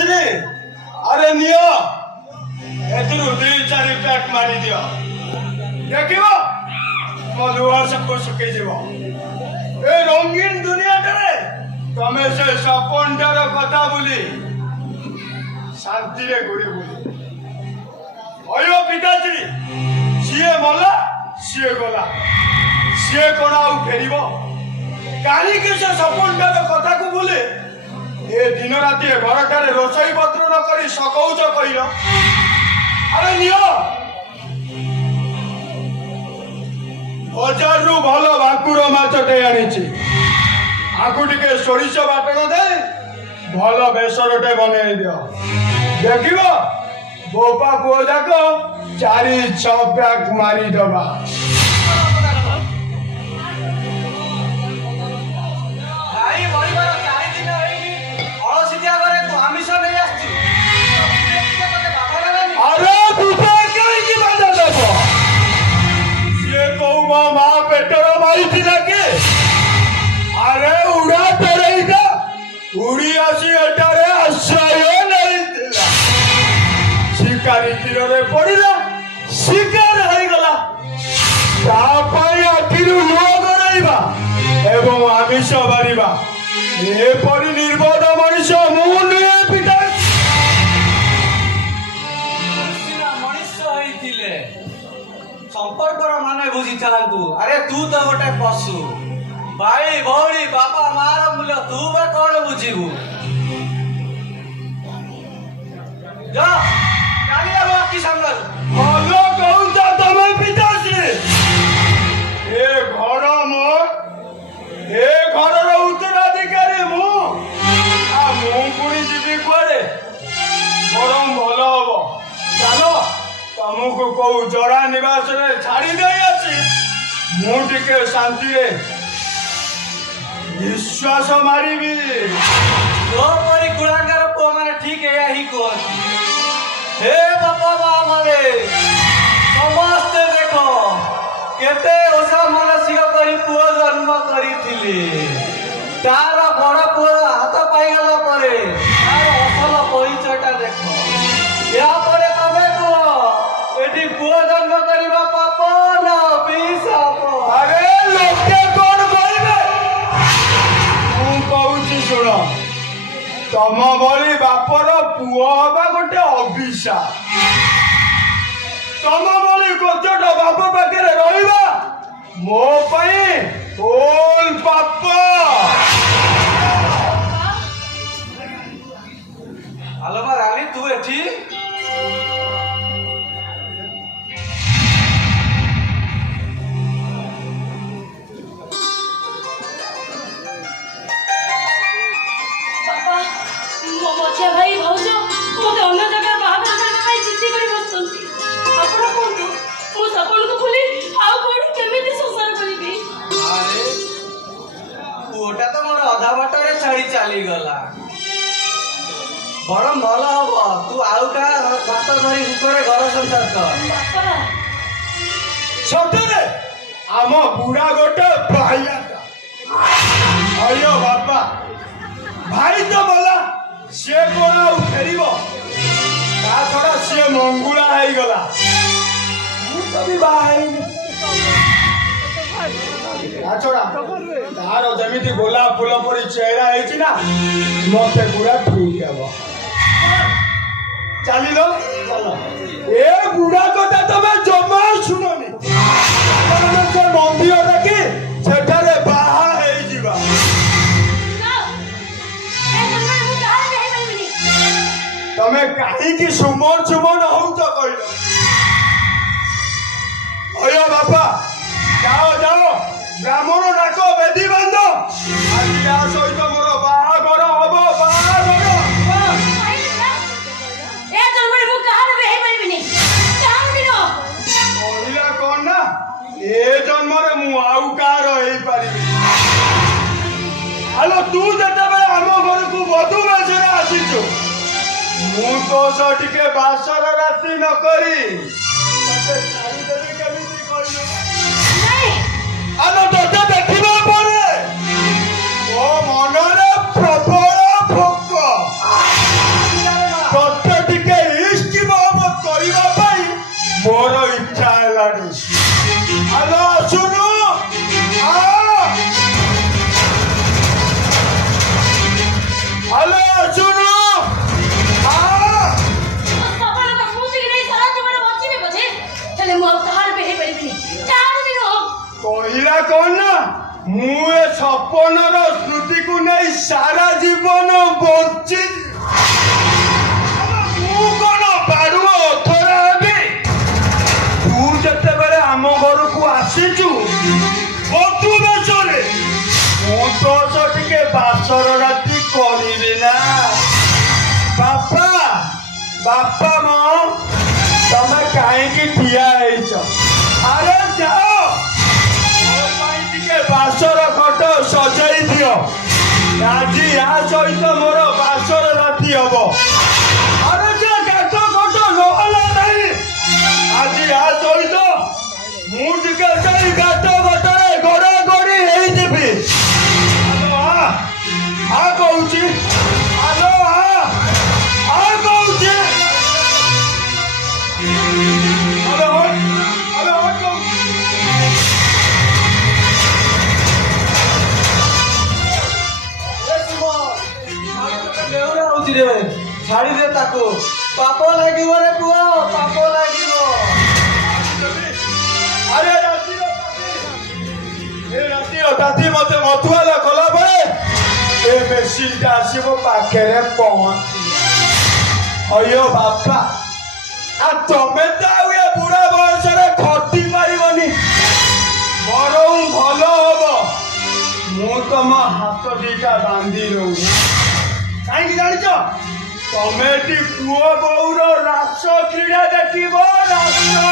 ପିତାଶ୍ରୀ ଆରେ ନିଅ ଏଥିରୁ 2-4 ପ୍ୟାକ୍ ମାରି ଦିଅ ଦେଖିବ ମୋ ଲୁହ ସବୁ ଶୁଖିଯିବ ଏ ରଙ୍ଗୀନ ଦୁନିଆଟାରେ ତମେ ସେ ସପନଟାର କଥା ବୋଲି ଶାନ୍ତିରେ ଘୁରି ବୁଲି ଅୟ ପିତାଶ୍ରୀ ସିଏ ମଲା ସିଏ ଗଲା ସିଏ କଣ ଆଉ ଫେରିବ କାହିଁକି ସେ ସପନଟାର କଥାକୁ ଭୁଲି ଏ ଦିନ ରାତି ଘରଟାରେ ରୋଷେଇ ପତ୍ର ନ କରି ସକଉଛ କହିଲ ଆରେ ନିଅ ବଜାରରୁ ଭଲ ଭାକୁର ମାଛଟେ ଆଣିଛି ଆକୁ ଟିକେ ସୋରିଷ ବାଟଣ ଦେଇ ଭଲ ବେସରଟେ ବନେଇ ଦିଅ ଦେଖିବ ବୋପା ପୁଅ ଯାକ 4-6 ପ୍ୟାକ୍ ମାରିଦବା अरे बुपा कहीं बाधा देव ये कौ माँ पेटर मारी थी के अरे उड़ा पेरेगा उड़ी आसी एटारे आश्रय नहीं थिला शिकारी तीर पड़ा शिकार हो गला तापाई आखिरु लुह कराइबा एवं आमिष बारिबा एपरि निर्बोध मनुष्य मु नुहे पिता संपर्कर माने बुझी थांतु अरे तू तो गोटे पशु भाई भौणी बापा मार मूल्य तू बा कौन बुझीबू जा काली अब की संगल भलो कहूता तमे पिताश्री ए घर मोर ए घरर उत्तराधिकारी मु आ मु पुणी जीवी कुआडे बरम भल हब चलो तुमको कौ जरा निवास रे छाड़ी दे आसी मु टिके शांति रे विश्वास मारिबी तो परी कुलांगार को माने ठीक है यही कहती हे बापा मां माने समस्त देखो केते ओसा मानसिक करी पुओ जन्म करिथिले तार बड़ पुओ हाथ पाई गला परे तार असल परिचयटा देखो या परे तमे कुओ एठी पुओ जन्म करिबा पाप ना अभिशाप अरे लोके कोन कहबे मु कहूची सुन तम भली बापर पुओ हवा गोटे अभिशाप तम भली गोचट बाप पाखे रहिबा मो पई ओल पाप आलोबा रानी तू एठी भाई भाउज मते अन्य जगह बाहादुर करबा पाई चिट्ठी करी बसछंती आपण कोंतु मो सपन को भूली आउ कोडी केमिति संसार करिबी अरे ओटा तो मोर आधा बाटरे छाड़ी चली गला बड़ भल हबो तू आउ का भात धरी ऊपर घर संसार कर बापा सतरे आम बुढ़ा गोटे भाइया अयो बापा भाई तो बोला से कोन आउ फेरिबो ता थोड़ा से मंगुला हेई गला मु तो भी बाहाई छोड़ा तार जमीती गोलाप फूल परी चेहरा है ना मते पूरा ठीक है चली लो चलो ए बुढ़ा कथा तमे जमा सुनोनी से मंदिर देखी सेठारे बाहा है जीवा तमे काहे की सुमन सुमन होउत कहिलो अयो बापा जाओ जाओ ब्राह्मण डाको बेदी बांध आज या सहित मोर बाहागर हबो बाहागर ए जन्मरे मु कहार बे हेई परिबिनी कहार बिनो कहिला कोन ना ए जन्म रे मु आउ कार हेई परिबी हेलो तू जते बेले हम घर को बधु बेसरे आसीछु मु तो सटिके बासर राती न करी तते छाड़ी देबी केमिति कहियो नहीं आलो तो देखिबा परे ओ मनरे प्रबल भोक ସପନର ସ୍ମୃତିକୁ ନେଇ ସାରା ଜୀବନ ବଞ୍ଚି ମୁଁ କଣ ବାଡୁଅ ଅଥରା ହେବି? ତୁ ଯେତେବେଳେ ଆମ ଘରକୁ ଆସିଛୁ ବଧୁ ବେଶରେ ମୁଁ ତୋ ସହ ଟିକେ ବାସର ରାତି କରିବି ନା। ବାପା ବାପା ମ ତମେ କାହିଁକି ଠିଆ ହେଇଛ? ଆରେ ଯାଅ ମୋ ପାଇଁ ଟିକେ ବାସର ଖଟ ସଜାଇ ଦିଅ। ଆଜି ୟା ସହିତ ମୋର ବାସର ରାତି ହବ। ଆରେ ଯେ ଗାତ ଖଟ ନହେଲା ନାହିଁ। ଆଜି ୟା ସହିତ ମୁଁ ଟିକେ ସେଇ ଗାତ ଖଟରେ ଗୋଡା ଗୋଡି ହେଇଯିବି। ଆଲୋ ଆ କହୁଛି ଆଲୋ ଆ କହୁଛି ଛାଡ଼ି ଦେ ତାକୁ। ପାପ ଲାଗିବ ରେ ପୁଅ, ପାପ ଲାଗିବ। ଆରେ ରାତିର ତାତି ମତେ ମଧୁଆଲା କଲା ବେଳେ ଏ ମେସିନଟା ଆସିବ ପାଖରେ ପହଞ୍ଚି। ଅಯ್ୟୋ ବାପା ତମେ ତ ଆଉ ଏ ବୁଢା ବୟସରେ ଖଟି ପାରିବନି। ବରଂ ଭଲ ହବ ମୁଁ ତମ ହାତ ଦିଟା ବାନ୍ଧି ରହୁଛି। କାହିଁକି ଜାଣିଛ? ତମେ ଏଠି ପୁଅ ବୋଉର ରାସ କ୍ରୀଡ଼ା ଦେଖିବ। ରାସ କ୍ରୀଡ଼ା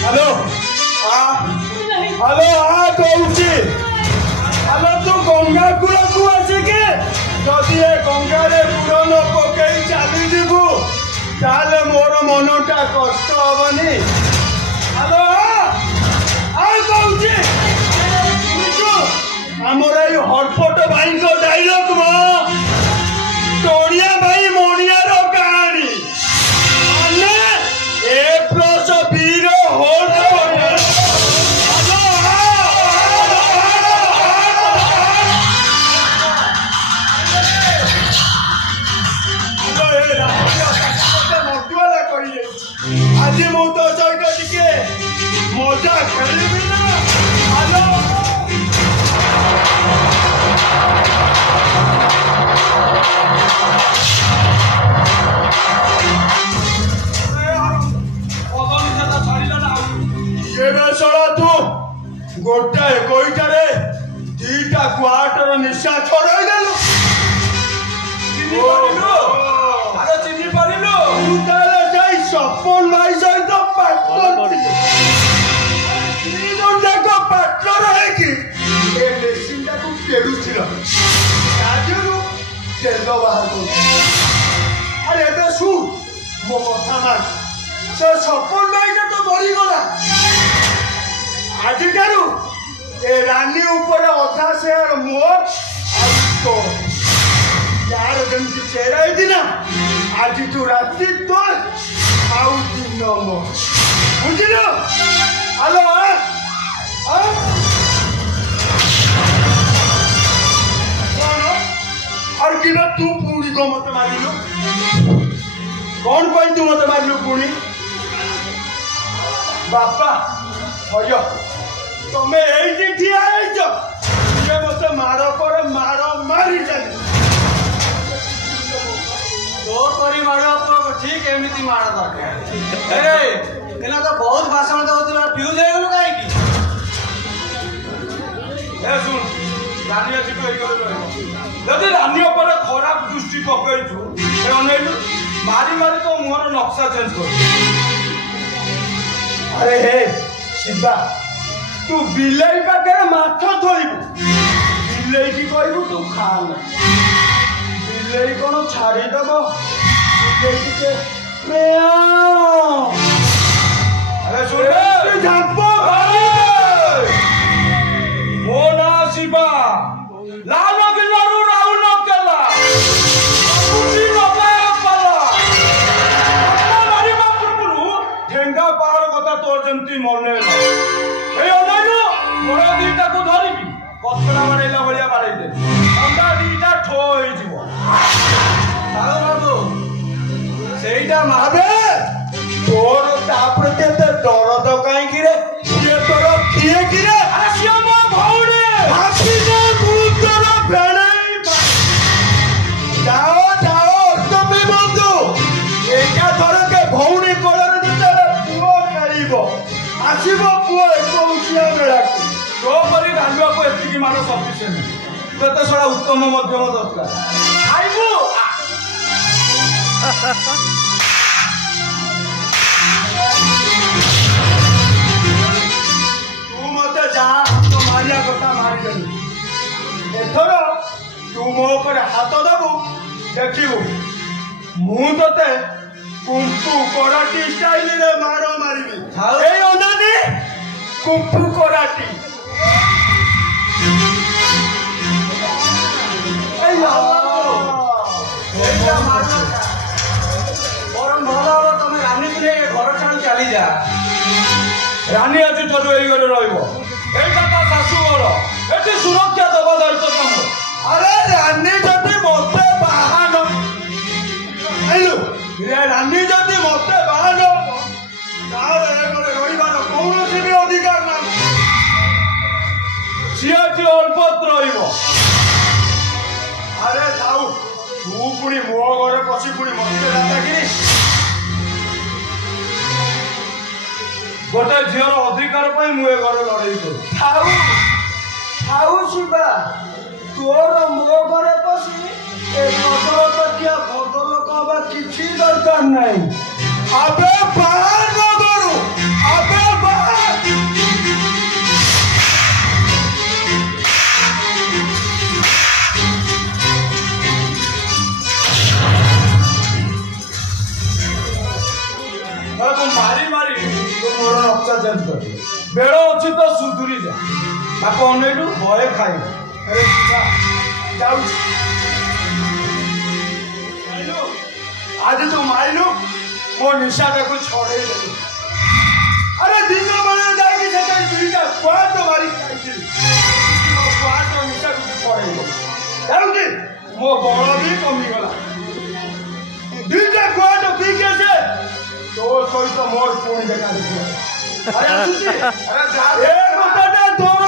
ହ୍ୟାଲୋ ହ୍ୟାଲୋ କହୁଛି। ହ୍ୟାଲୋ ତୁ ଗଙ୍ଗା କୂଳକୁ ଆସିକି ଯଦି ଏ ଗଙ୍ଗାରେ ବୁଡ଼ ନ ପକେଇ ଚାଲିଯିବୁ ତାହେଲେ ମୋର ମନଟା କଷ୍ଟ ହବନି। ହ୍ୟାଲୋ କହୁଛି। ଆମର ଏଇ ହରପଟ ଭାଇଙ୍କ ଡାଇଲଗ ମ ଟୋଣିଆ ଭାଇ ମଣିଆର କାହାଣୀ ମାନେ ଏ ପ୍ଲସ ବିର ହୋଲ ଆଜି ମୁଁ ତୋ ସହିତ ଟିକେ ମଜା ଖେଳିବି ନା। ହ୍ୟାଲୋ ତୁ ଗୋଟାଏ ଗୋଇଠାରେ ଦିଟା କ୍ୱାର୍ଟର ନିଶା ଛଡେଇଦେଲୁ। ଚିହ୍ନି ପାରିଲୁ? ତୁ ତାହେଲେ ଯାଇ ସପନ ଭାଇ ସହିତ ପାର୍ଟନର ହେଇକି ଏ ମେସିନଟାକୁ ଟେରୁଥିଲ। ତାଦେହରୁ ତେଲ ବାହାର କରୁଛି। ଆରେ ଏବେ ଶୁଣ ମୋ କଥା ମାନ। ସେ ସପନ ଭାଇଟା ତ ମରିଗଲା। ଆଜିଠାରୁ ଏ ରାନୀ ଉପରେ ଅଧା ସେୟାର ମୋର ଆଉ ତୋର। यार ଯେମିତି ଚେରାଇ ଦିନ ଆଜିଠୁ ରାତି ତୋର ଆଉ ଦିନ ମୋର। ବୁଝିଲୁ? ହ୍ୟାଲୋ କଣ ଆଉ କିନା ତୁ ପୁଣି କଣ ମତେ ମାରିଲୁ? କଣ ପାଇଁ ତୁ ମତେ ମାରିଲୁ ପୁଣି? ବାପା ଭୟ ତମେ ଏଇଠି ଠିଆ ହେଇଛ। ଇଏ ମତେ ମାର ପରେ ମାର ମାରି ଚାଲି ତୋ ପରି ମାଡ଼ ଠିକ ଏମିତି ମାଡ଼ ଦରକାର। ଏଇନା ତ ବହୁତ ଭାଷଣ ଦଉଥିଲା, ଫ୍ୟୁଜ୍ ହେଇଗଲୁ କାହିଁକି? ଶୁଣ ରାନୀ ଆଜି ତ ହେଇଗଲେ ରହିବ। ଯଦି ରାନୀ ଉପରେ ଖରାପ ଦୃଷ୍ଟି ପକେଇଛୁ ଅନେଇଲୁ ମାରି ମାରି ତ ମୁହଁର ନକ୍ସା ଚେଞ୍ଜ କରୁ। ଆରେ ହେ ଶିବା ତୁ ବିଲେଇ ପାଖରେ ମାଛ ଥୋଇବୁ। ବିଲେଇକି କହିବୁ ତୁ ଖା ନା। ବିଲେଇ କଣ ଛାଡ଼ିଦବ? ବିଲେଇ ଟିକେ ମୋ ନାଁ ଶିବା। ଲାଲ ବିଲରୁ ରାଉନ କେଲା ଠେଙ୍ଗା ପାହାଡ଼ କଥା ତୋର ଯେମିତି ମନେ ତାକୁ ଧରିକି କଚଡ଼ା ବାଡ଼େଇଲା ଭଳିଆ ବାଡ଼େଇ ଦେ ଅଣ୍ଡା ଦିଟା ଠୋ ହେଇଯିବ। ସାହୁ ବାବୁ ସେଇଟା ଆବେ ତୋର ତା ପ୍ରତି ଏତେ ଦରଦ କାହିଁକି ରେ? ସିଏ ତୋର କିଏ କିରେ? ସିଏ ମୋ ଭଉଣୀ। ଭାବିଲେ ଗୁରୁତର ବେଳେଇ ଯାଅ ଯାଅ ଅଷ୍ଟମୀ ବନ୍ଧୁ ଏକା ଥରକେ ଭଉଣୀ କୋଳରେ ଯେତେବେଳେ ପୁଅ ଖେଳିବ ଆସିବ ପୁଅ 21 ବେଳାକୁ ତୋ ପରି ରାନ୍ଧିବାକୁ ଏତିକି ମାନ ସଫିସିଏଣ୍ଟ। ତତେ ଶଳା ଉତ୍ତମ ମଧ୍ୟମ ଦରକାର। ଖାଇବୁ ତୁ ମତେ ଯାହା ହାତ ମାରିବା କଥା ମାରିଦେଲୁ। ଏଥର ତୁ ମୋ ଉପରେ ହାତ ଦବୁ ଦେଖିବୁ ମୁଁ ତତେ କୁମ୍ଫୁ କରାଟି ଷ୍ଟାଇଲରେ ମାର ମାରିବି। ଏଇ ଅନାଦି କୁମ୍ଫୁ କରାଟି। ବରଂ ଭଲ ହବ ତମେ ରାନୀକୁ ନେଇ ଘର ଛାଡୁ ଚାଲିଯା। ରାନୀ ଆଜି ଠାରୁ ଏଇ ଘରେ ରହିବ। ଏଇଟା ତା ଶାଶୁ ଘର। ଏଠି ସୁରକ୍ଷା ଦେବା ଦାୟିତ୍ୱ ତମର। ଆରେ ରାନୀ ଯଦି ମତେ ବାହା ନ ରାନୀ ଯଦି ମତେ ବାହା ନ ତାର ଏ ଘରେ ରହିବାର କୌଣସି ବି ଅଧିକାର ନାହିଁ। ସିଏ ଏଠି ଅଳ୍ପତ ରହିବ। ଆରେ ଥାଉ ତୁ ପୁଣି ମୋ ଘରେ ପଶି ପୁଣି ମତେ ଦାଦାଗିରି। ଗୋଟେ ଝିଅର ଅଧିକାର ପାଇଁ ମୁଁ ଏ ଘରେ ଲଢେଇ କରୁ। ଥାଉ ଥାଉ ଶିବା ତୋର ମୋ ଘରେ ପଶି ଏ ବଦଳ ତକିଆ ଭଦ୍ରଲୋକ ହବା କିଛି ଦରକାର ନାହିଁ। ଆବେ ବାହାର ନ କରୁ ଆବେ ବାହାର। ମାରି ମାରି ତୁ ମୋର ରକ୍ତ ଚେଞ୍ଜ କରିବୁ। ବେଳ ଅଛି ତ ସୁଧୁରି ଯା। ତାକୁ ଅନେଇଲୁ ଭୟ ଖାଇବୁ। ଆରେ ଯାଉଛି ଆଜି ତୁ ମାରିଲୁ ମୋ ନିଶାଟାକୁ ଛଡେଇ ଦେଲୁ। ଆରେ ଦିନ ବେଳେ ଯାଇକି ସେଠାରେ ଦୁଇଟା କ୍ୱାଟ ମାରି ଖାଇଥିଲି। ମୋ କ୍ୱାଟ ନିଶାକୁ ଛଡେଇ ଦେଲୁ। ଯାଉଛି ମୋ ବଳ ବି କମିଗଲା। ଦୁଇଟା କ୍ୱାଟ ପିଇକି ଆସେ ତୋ ସହିତ ମୋର ପୁଣି ଦେଖା ଦେଖିବ। ଆରେ ଆସୁଛି। ଆରେ ଯା ଏ କଥାଟା ତୋର